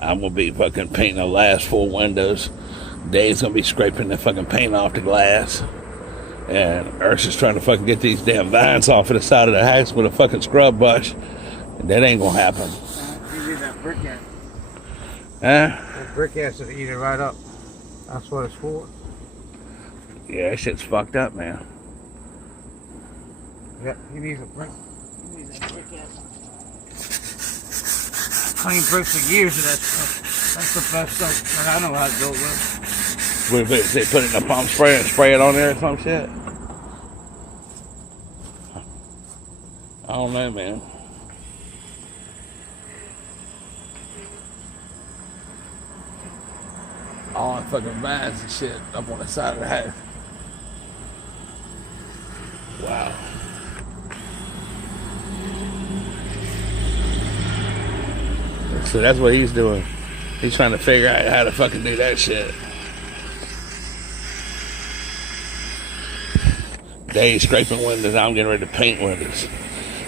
I'm gonna be fucking painting the last 4 windows. Dave's gonna be scraping the fucking paint off the glass. And Irsh is trying to fucking get these damn vines off of the side of the house with a fucking scrub brush. And that ain't gonna happen. You need that brick acid. Huh? That brick acid to eat it right up. That's what it's for. Yeah, that shit's fucked up, man. Yeah, he needs a brick. He needs that brick acid. Clean bricks for years of that stuff. That's the best stuff. But I know how to do it with. They put it in a pump sprayer and spray it on there or some shit? I don't know, man. All the fucking vines and shit up on the side of the house. Wow. So that's what he's doing. He's trying to figure out how to fucking do that shit. Dave's scraping windows. I'm getting ready to paint windows.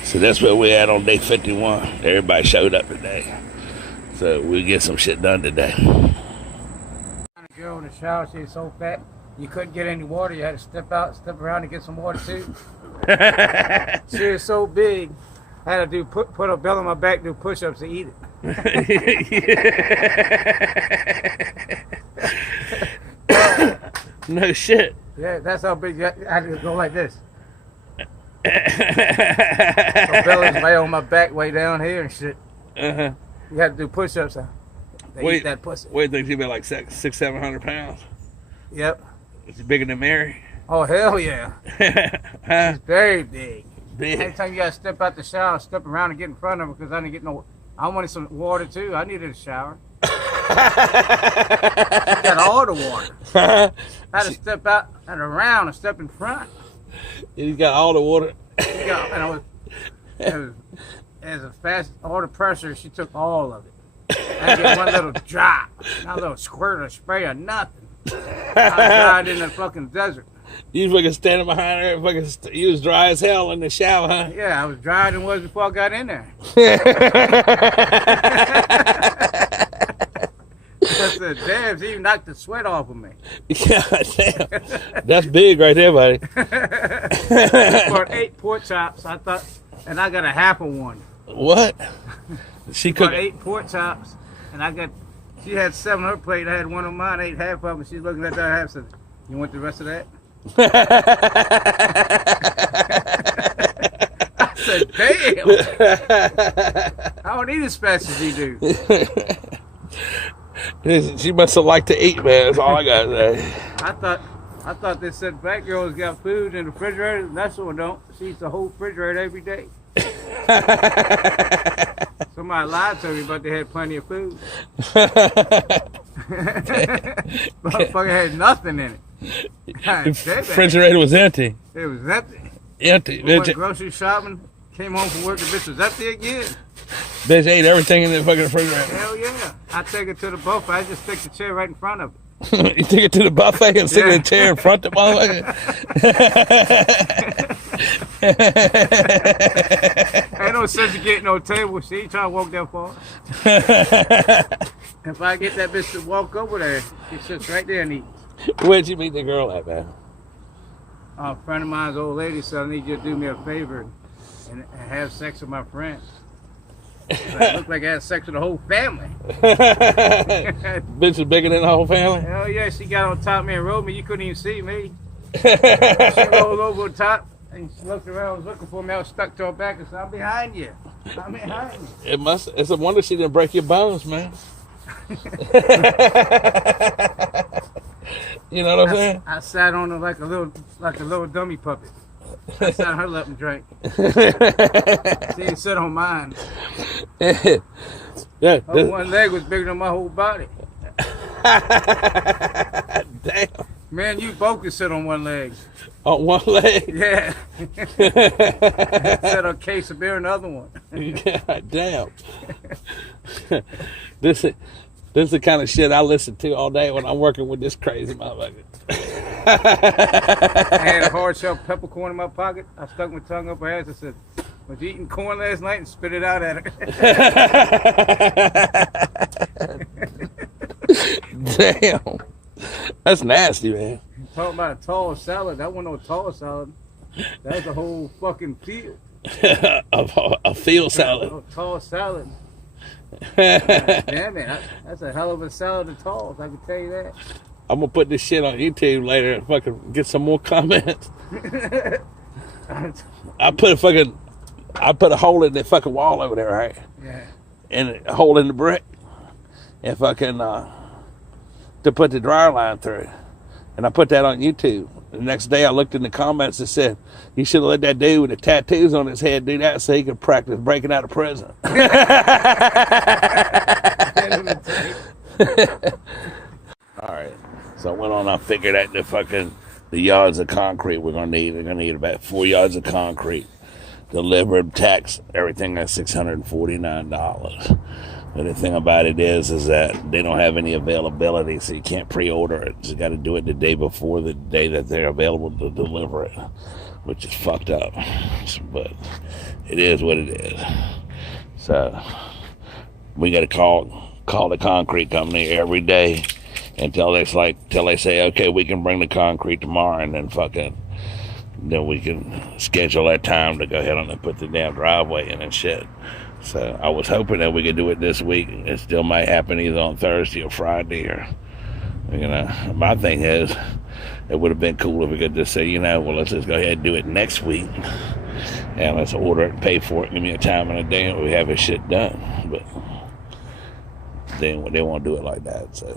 So that's where we're at on day 51. Everybody showed up today. So we'll get some shit done today. The girl in the shower, she was so fat, you couldn't get any water. You had to step out, step around to get some water too. She was so big, I had to put her belly on my back, do push-ups to eat it. No shit. Yeah, that's how big. I had to go like this. So belly's lay on my back way down here and shit. Uh-huh. You had to do push-ups. They eat that pussy. Wait, think she be like 600-700 pounds? Yep. Is she bigger than Mary? Oh, hell yeah. Huh? She's very big. Big. Every time you gotta step out the shower, step around and get in front of her because I didn't get no. I wanted some water too. I needed a shower. I got all the water. I had to step out and around and step in front. You got all the water. Yeah, and it was as a fast, all the pressure, she took all of it. I get one little drop, not a little squirt or spray or nothing. I died in the fucking desert. You was fucking standing behind her, you was dry as hell in the shower, huh? Yeah, I was drier than was before I got in there. I said, damn, she even knocked the sweat off of me. God damn. That's big right there, buddy. For 8 pork chops, I thought, and I got a half of one. What? She For cooked 8 pork chops, and she had 7 on her plate, I had one on mine, I ate half of them, she's looking at that half, said, you want the rest of that? I said, damn. I don't eat as fast as you do. She must have liked to eat, man. That's all I got to say. I thought they said black girls got food in the refrigerator. That's what don't. She eats the whole refrigerator every day. Somebody lied to me, but they had plenty of food. Motherfucker had nothing in it. The refrigerator was empty. It was empty. Empty. We went grocery shopping, came home from work, the bitch was empty again. Bitch ate everything in the fucking refrigerator. Hell yeah. I take it to the buffet. I just stick the chair right in front of it. You take it to the buffet and sit in the chair in front of the motherfucker? Ain't no sense of getting no table. She ain't trying to walk that far. If I get that bitch to walk over there, she sits right there and eats. Where'd you meet the girl at, man? A friend of mine's old lady said, I need you to do me a favor and have sex with my friend. I look like I had sex with the whole family. Bitch is bigger than the whole family? Hell yeah, she got on top of me and rode me. You couldn't even see me. She rolled over the top and she looked around, was looking for me. I was stuck to her back and said, I'm behind you. I'm behind you. It's a wonder she didn't break your bones, man. You know what I'm saying? I sat on her like a little dummy puppet. I sat on her lap and drank. She didn't sit on mine. Yeah. Her one leg was bigger than my whole body. Damn. Man, you both could sit on one leg. On one leg? Yeah. Set a case of beer in the other one. God damn. This is the kind of shit I listen to all day when I'm working with this crazy motherfucker. I had a hard shell peppercorn in my pocket. I stuck my tongue up her ass and said, was you eating corn last night? And spit it out at her. Damn. That's nasty, man. Talking about a tall salad. That wasn't no tall salad. That was a whole fucking field. a field salad. A tall salad. Damn it. That's a hell of a salad to toss, I can tell you that. I'm gonna put this shit on YouTube later and fucking get some more comments. I put a hole in the fucking wall over there, right? Yeah. And a hole in the brick. And fucking to put the dryer line through. And I put that on YouTube. The next day I looked in the comments and said, you should have let that dude with the tattoos on his head do that so he could practice breaking out of prison. All right. So I went on, I figured out the yards of concrete we're gonna need. We're gonna need about 4 yards of concrete. Delivered, tax, everything at $649. But the thing about it is that they don't have any availability, so you can't pre-order it. You got to do it the day before the day that they're available to deliver it, which is fucked up. But it is what it is. So we got to call the concrete company every day until they say, okay, we can bring the concrete tomorrow, and then we can schedule that time to go ahead and put the damn driveway in and shit. So I was hoping that we could do it this week. It still might happen either on Thursday or Friday, or, my thing is, it would have been cool if we could just say, well, let's just go ahead and do it next week, and let's order it and pay for it. Give me a time and a day, and we have this shit done. But they won't do it like that, so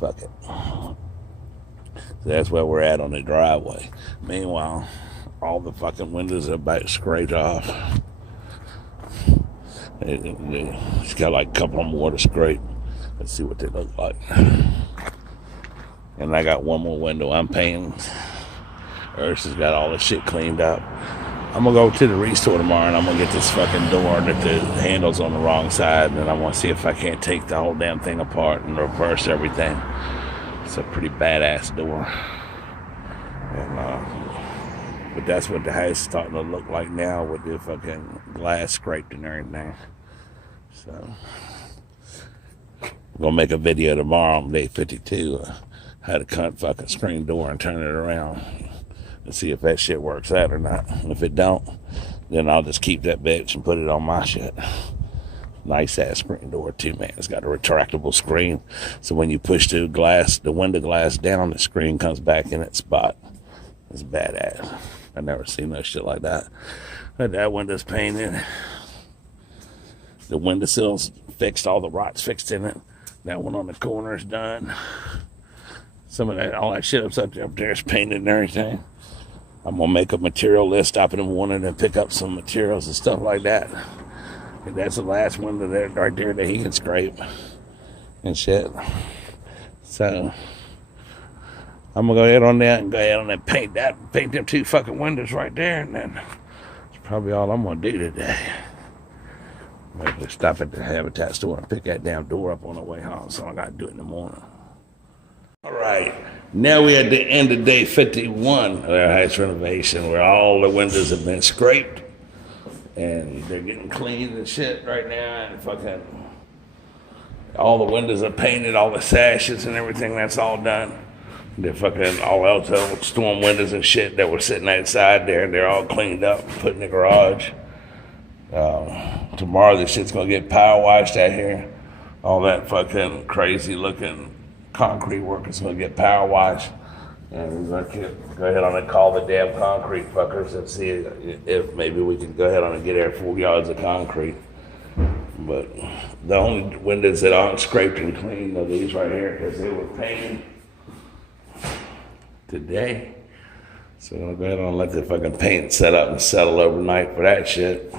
fuck it. So that's where we're at on the driveway. Meanwhile, all the fucking windows are about scraped off. It's got like a couple more to scrape. Let's see what they look like. And I got one more window I'm painting. Irsh has got all this shit cleaned up. I'm gonna go to the restore tomorrow and I'm gonna get this fucking door that the handle's on the wrong side, and I want to see if I can't take the whole damn thing apart and reverse everything. It's a pretty badass door. And but that's what the house is starting to look like now, with the fucking glass scraped and everything. So I'm gonna make a video tomorrow on day 52 how to cut fucking screen door and turn it around and see if that shit works out or not. And if it don't, then I'll just keep that bitch and put it on my shit. Nice ass screen door too, man. It's got a retractable screen, so when you push the window glass down, the screen comes back in its spot. It's badass. I never seen no shit like that. But that window's painted. The windowsills fixed, all the rots fixed in it. That one on the corner's done. Some of that, all that shit up there is painted and everything. I'm gonna make a material list, stop in the morning and pick up some materials and stuff like that. And that's the last window there, right there that he can scrape and shit. So I'm gonna go ahead on that and paint them 2 fucking windows right there, and then that's probably all I'm gonna do today. Maybe stop at the Habitat store and pick that damn door up on the way home, so I gotta do it in the morning. All right, now we're at the end of day 51 of our house renovation, where all the windows have been scraped and they're getting cleaned and shit right now, and fucking all the windows are painted, all the sashes and everything, that's all done. The fucking all else storm windows and shit that were sitting outside there, they're all cleaned up, put in the garage. Tomorrow this shit's gonna get power washed out here. All that fucking crazy looking concrete work is gonna get power washed. And we're gonna go ahead on and call the damn concrete fuckers and see if maybe we can go ahead on and get our 4 yards of concrete. But the only windows that aren't scraped and cleaned are these right here, because they were painted today. So I'm gonna go ahead and let the fucking paint set up and settle overnight for that shit.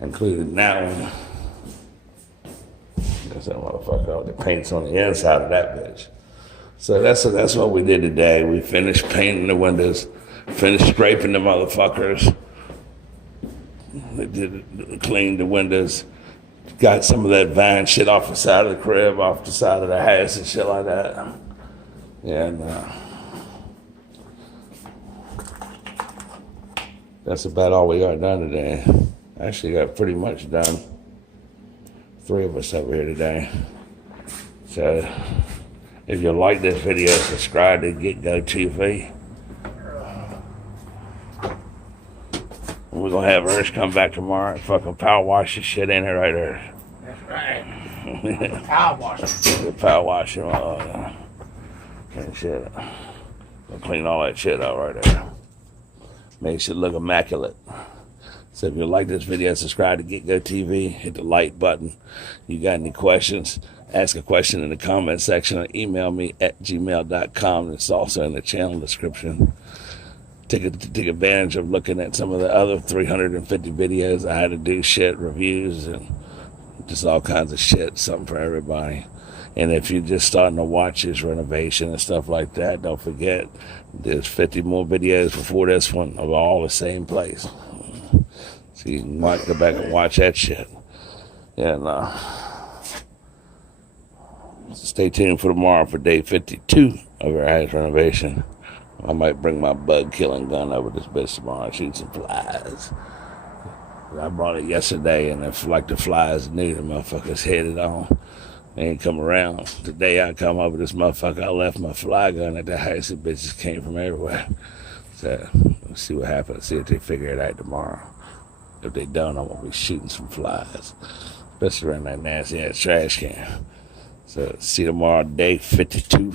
Including that one. Because that motherfucker, all the paint's on the inside of that bitch. So that's what we did today. We finished painting the windows, finished scraping the motherfuckers. We cleaned the windows, got some of that vine shit off the side of the crib, off the side of the house and shit like that. And that's about all we got done today. Actually got pretty much done. 3 of us over here today. So, if you like this video, subscribe to Get Go TV. We're gonna have Irsh come back tomorrow and fucking power wash this shit in here right there. That's right. Power washer. Power wash him and shit. Gonna clean all that shit out right there. Make it look immaculate. So if you like this video, subscribe to Get Go TV. Hit the like button. You got any questions? Ask a question in the comment section or email me at gmail.com. It's also in the channel description. Take advantage of looking at some of the other 350 videos. I had to do shit, reviews, and just all kinds of shit. Something for everybody. And if you're just starting to watch this renovation and stuff like that, don't forget, there's 50 more videos before this one of all the same place. So you can go back and watch that shit. And stay tuned for tomorrow for day 52 of our house renovation. I might bring my bug killing gun over this bitch tomorrow and shoot some flies. I brought it yesterday, and if like the flies knew, the motherfuckers headed on. They ain't come around. Today I come over this motherfucker, I left my fly gun at the house. The bitches came from everywhere. So we'll see what happens. See if they figure it out tomorrow. If they don't, I'm gonna be shooting some flies, especially around that nasty ass trash can. So see you tomorrow, day 52.